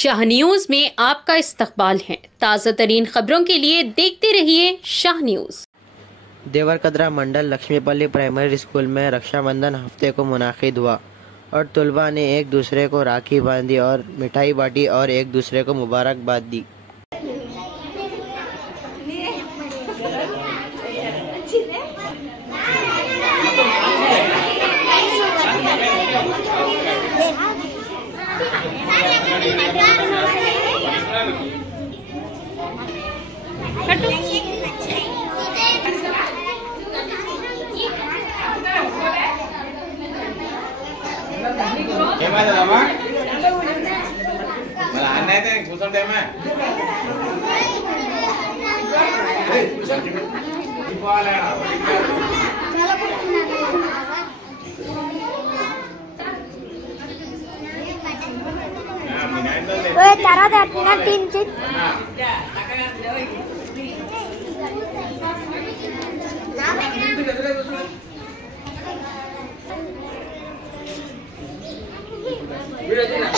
शाह न्यूज में आपका इस्तकबाल है। ताज़ा तरीन खबरों के लिए देखते रहिए शाह न्यूज। देवरकद्रा मंडल लक्ष्मीपल्ली प्राइमरी स्कूल में रक्षाबंधन हफ्ते को मुनाकिद हुआ और तलबा ने एक दूसरे को राखी बांधी और मिठाई बांटी और एक दूसरे को मुबारकबाद दी। Video